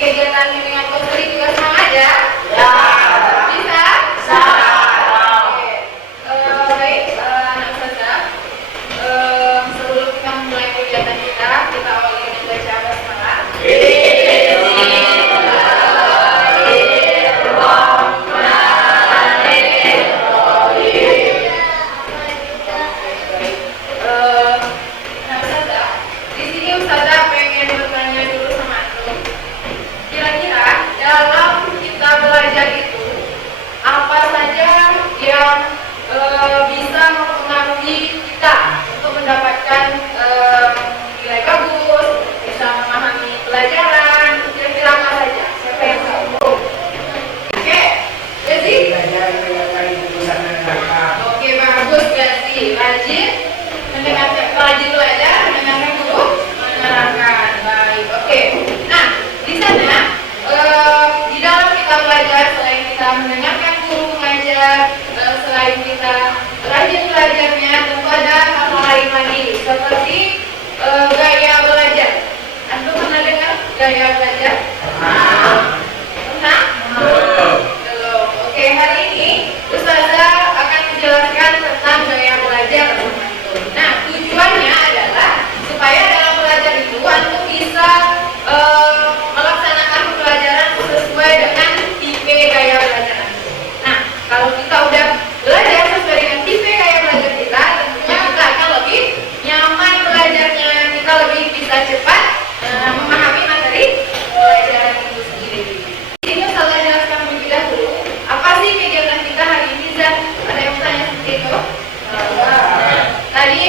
kegiatan bimbingan konseling juga senang aja? Ya. Bisa? Bisa. Oke. Baik, anak saja. Sebelum kita mulai kegiatan kita awali dengan baca basmalah. Dalam kita belajar itu apa saja yang bisa mempengaruhi kita untuk mendapatkan nilai bagus, bisa memahami pelajaran, kira-kira apa saja? Siapa yang tahu? Oke, jadi oke, bagus Gazi, rajin mendengarkan, rajin belajar, mendengarkan guru menerangkan. Baik, oke. Nah, di sana di dalam kita belajar, selain kita mendengarkan guru mengajar, selain kita rajin belajarnya, tentu ada hal lain lagi seperti gaya belajar. Antum pernah dengar gaya belajar? Pernah? Belum. Oke, hari ini Ustazah akan menjelaskan tentang gaya belajar. Nah, tujuannya adalah supaya dalam belajar itu antum bisa melaksanakan pelajaran sesuai dengan tipe gaya belajar. Nah, kalau kita udah belajar sesuai dengan tipe gaya belajar kita, tentunya kita akan lebih nyaman belajarnya, kita lebih bisa cepat memahami materi pelajaran itu sendiri. Ini saya jelaskan terlebih dahulu, apa sih kegiatan kita hari ini, Zat? Ada yang bertanya seperti itu? Tadi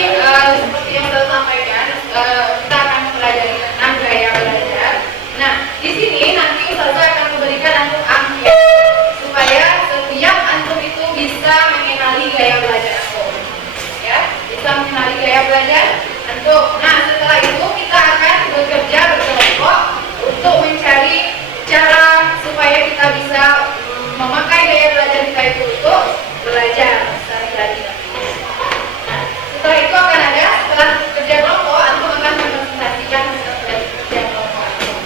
seperti yang saya sampaikan, kita akan mempelajari tentang gaya belajar. Nah, di sini nanti Ustazah akan memberikan antum angket supaya setiap antum itu bisa mengenali gaya belajar antum. Ya, bisa mengenali gaya belajar antum. Nah, setelah itu kita akan bekerja berkelompok untuk mencari cara supaya kita bisa memakai gaya belajar kita itu untuk belajar sehari-hari. Nah, setelah itu akan ada, setelah kerja kelompok, antum akan mempresentasikan hasil kerja kelompok antum.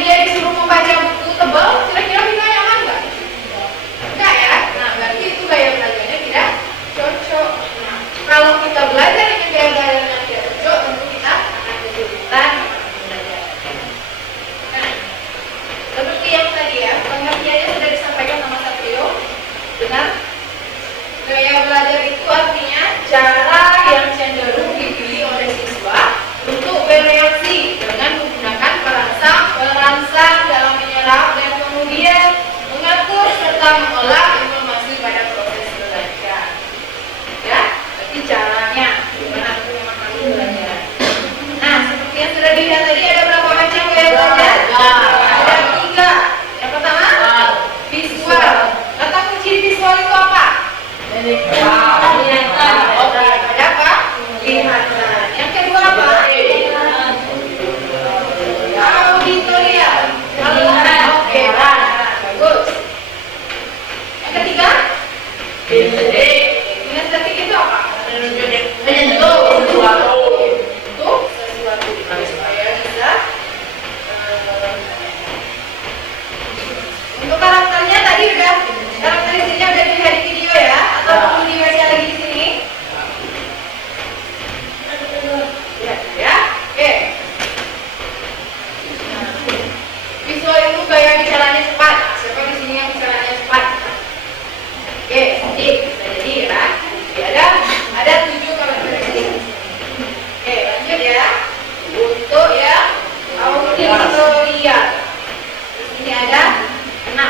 dia disuruh membaca buku tebal, kira-kira kita nyaman nggak? Enggak ya? Nah, berarti itu gaya belajarnya tidak cocok. Nah, kalau kita belajar dengan gaya belajar yang tidak cocok, tentu kita akan kesulitan belajar. Nah, seperti yang tadi ya, pengertiannya sudah disampaikan sama Satrio. Benar? Gaya belajar itu artinya cara yang cenderung dipilih oleh siswa untuk bereaksi dengan menggunakan perangsang dalam menyerap dan kemudian mengatur serta mengolah informasi pada proses belajar. Ya, berarti caranya gimana itu memang harus belajar. Nah, seperti yang sudah dilihat tadi, ada berapa macam gaya belajar? Ada 3. Yang pertama, visual. Kata kunci visual itu apa? Kelihatan. Oke, ada apa? Kelihatan. Yang kedua apa? Auditorial. Oke, bagus. Yang ketiga? Kinestetik itu apa? Menyentuh sesuatu. Supaya bisa. Untuk karakternya tadi udah, karakteristiknya udah dilihat di video ya, atau perlu dibaca lagi di sini? Ya, oke. Visual itu gaya bicaranya cepat. Siapa di sini yang bicaranya cepat? Oke, bisa jadi ya. Ada 7 karakteristik. Oke, lanjut ya. Untuk ya auditorial. Di sini ada 6.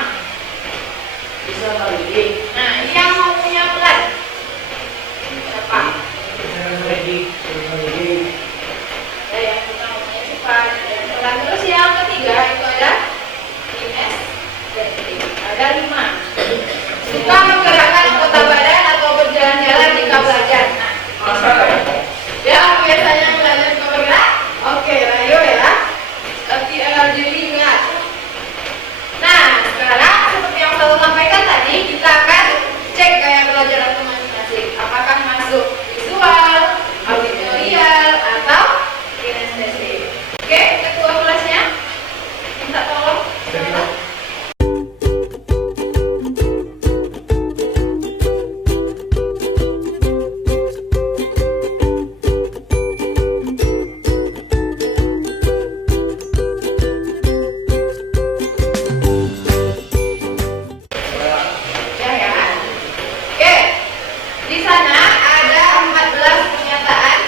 Nah, ini yang mau punya pelan. Siapa? Ada yang kita ngomongnya cepat, ada yang pelan. Terus yang ketiga itu ada kinestetik. Ada 5. Suka menggerakkan anggota badan atau berjalan-jalan jika belajar. Nah, yang biasanya belajar suka bergerak. Oke, ayo ya. Tapi jadi ingat. Nah, sekarang seperti yang saya sampaikan tadi, kita akan cek gaya belajar atau masing-masing. Apakah masuk visual, auditorial, atau kinestetik. Oke, ketua kelasnya minta tolong. Di sana ada 14 pernyataan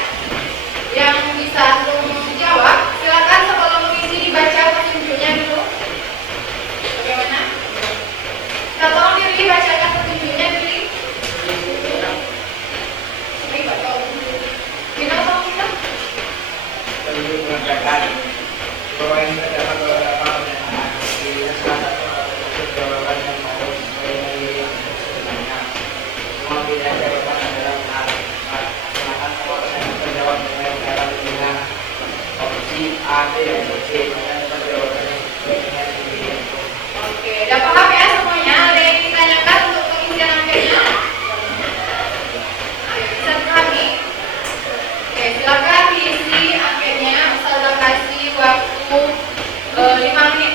yang bisa antum jawab. Silakan sebelum mengisi dibaca petunjuknya dulu. Bagaimana? Kita tolong diri dibacakan petunjuknya dulu. Baik, baca. Kita tolong kita. Petunjuk mengatakan bahwa yang terdapat beberapa pernyataan di salah satu jawaban yang harus sesuai dengan semua pilihan jawaban adalah benar. Silakan kalau saya menjawab dengan cara pilihan opsi A, B, atau C. Maka jawabannya dengan pilihan. Oke, udah paham ya semuanya? Ada yang ditanyakan untuk pengisian angkanya? Bisa dipahami? Oke, silakan diisi angkanya. Ustazah kasih waktu 5 menit.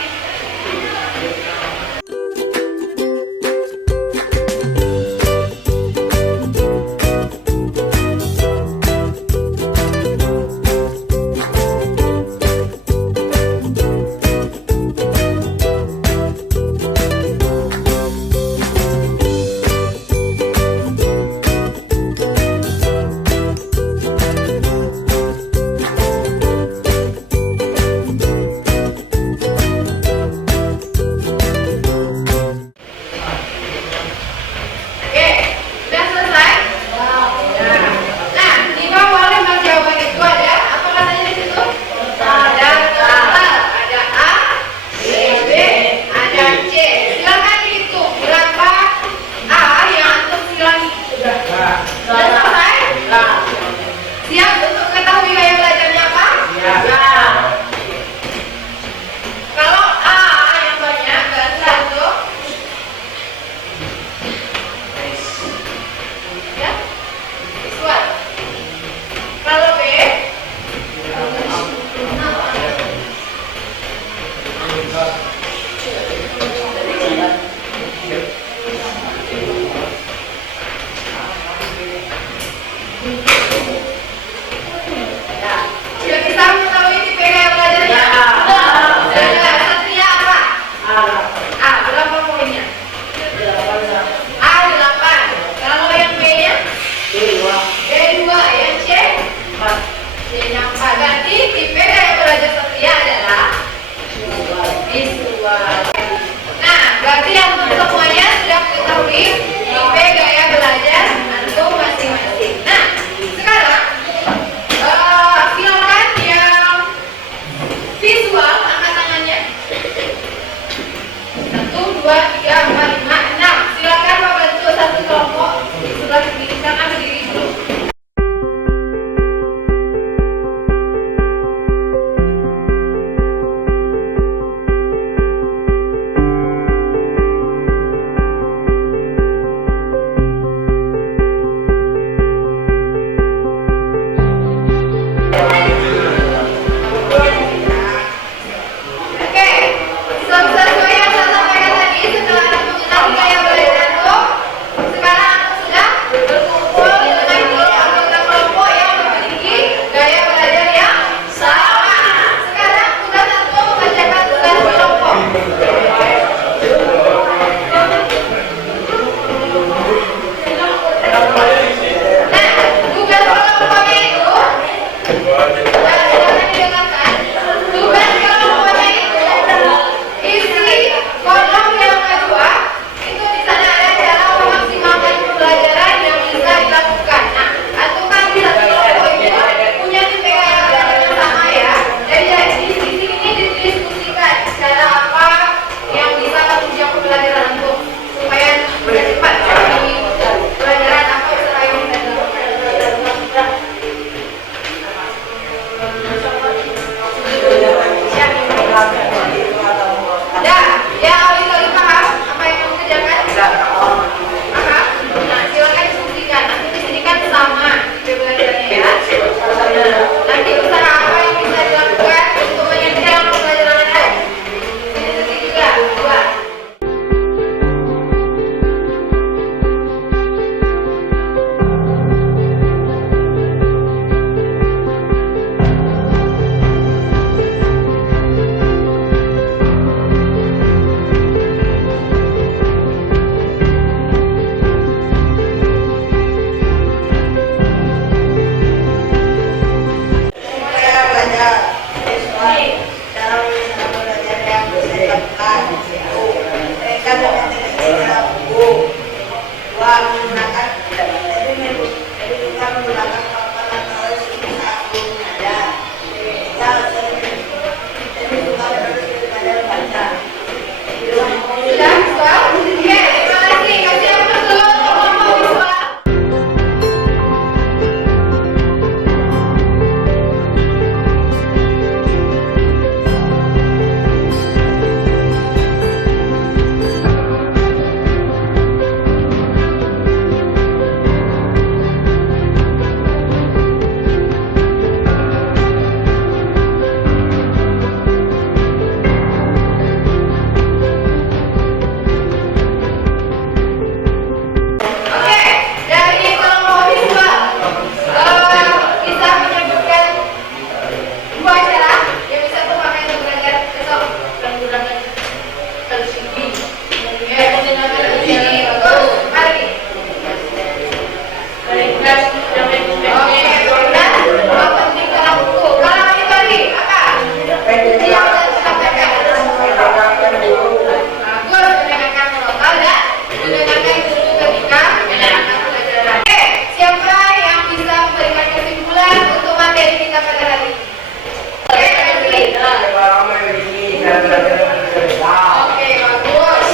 cara belajar yang berbeda. Oke, bagus.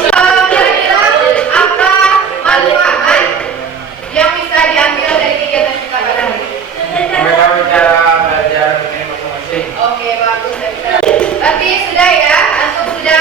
Kira-kira apa manfaat yang bisa diambil dari kegiatan kita pada hari ini? Mereka bicara belajar ini masing-masing. Oke, bagus. Tapi sudah ya, antum sudah